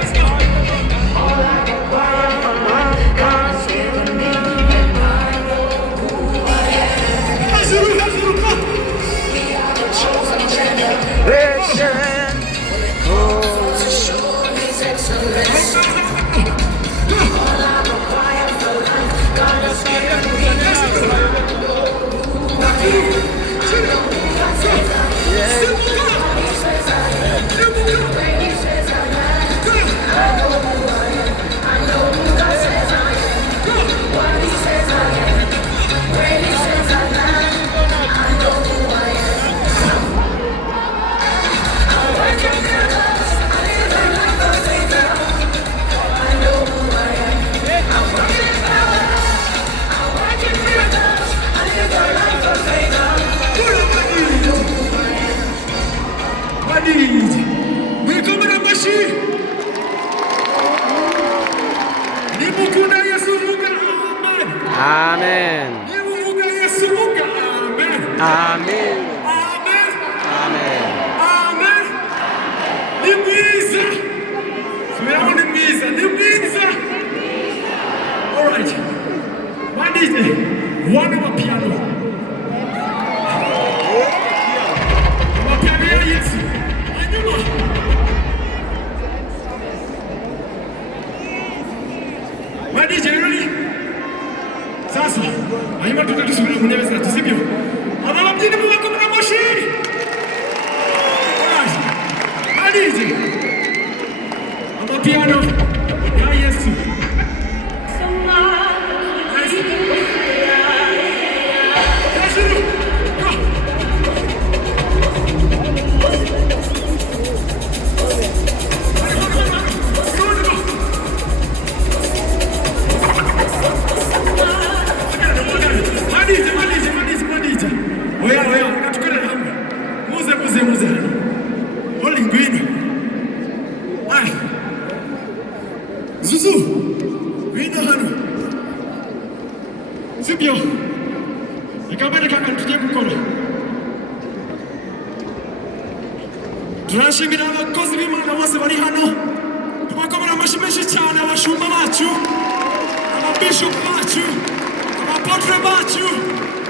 Let's go. Amen. Amen. Amen. Amen. Ni mwiza. Subiramo ni mwiza. Ni mwiza. All right. What is it? One of piano. Amapiano ya Yesu. Hanyuma. What is it? Ready? Sasa. Hanyuma tutatusubira mu ntebe zacu sibyo? Aba babyini mu bakomera amashyi. Easy. Amapiano ya Yesu. Zuzu, wino hano. Sibyo. Ikabere kaka tujye gukora. Turashimira abakozi b'Imana bose bari hano. Tubakomera amashyi menshi cyane abashumba bacu, ababishop bacu, abapotre bacu,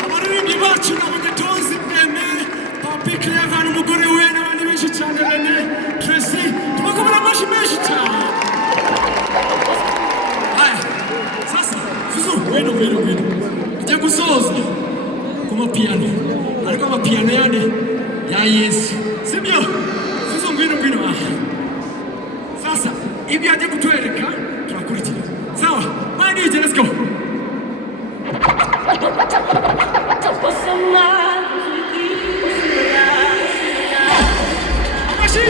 abaririmbyi bacu n'abanyatonzi bene, Papi Clever n'umugore we n'abandi benshi cyane bene, Tracy. Tubakomera amashyi menshi cyane. Wino. Ujya gusoza ku mapiano. Ariko amapiano yane ya Yesu. Sibyo? Suzo ngwino. Sasa, ibi aje kutwereka turakurikira. Sawa? Mani ije, let's go. Amashi.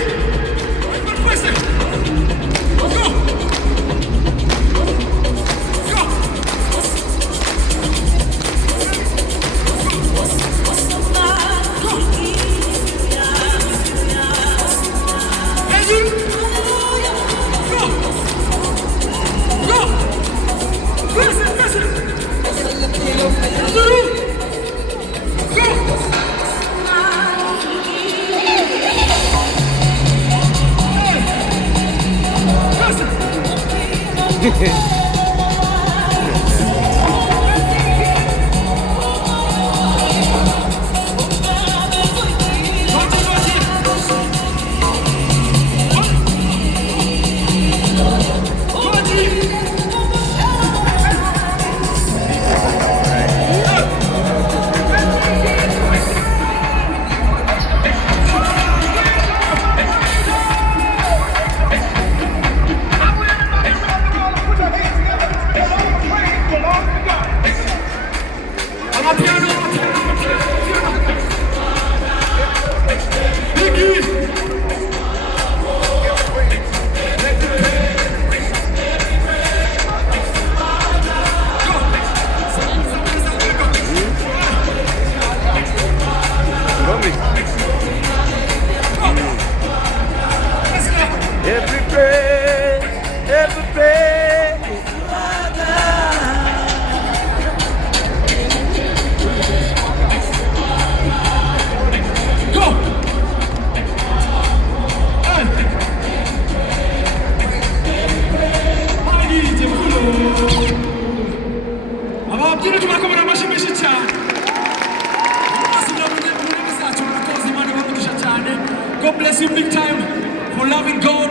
Every praise. Go. Ababyina tubakomera amashyi menshi cyane. God bless you big time for loving God.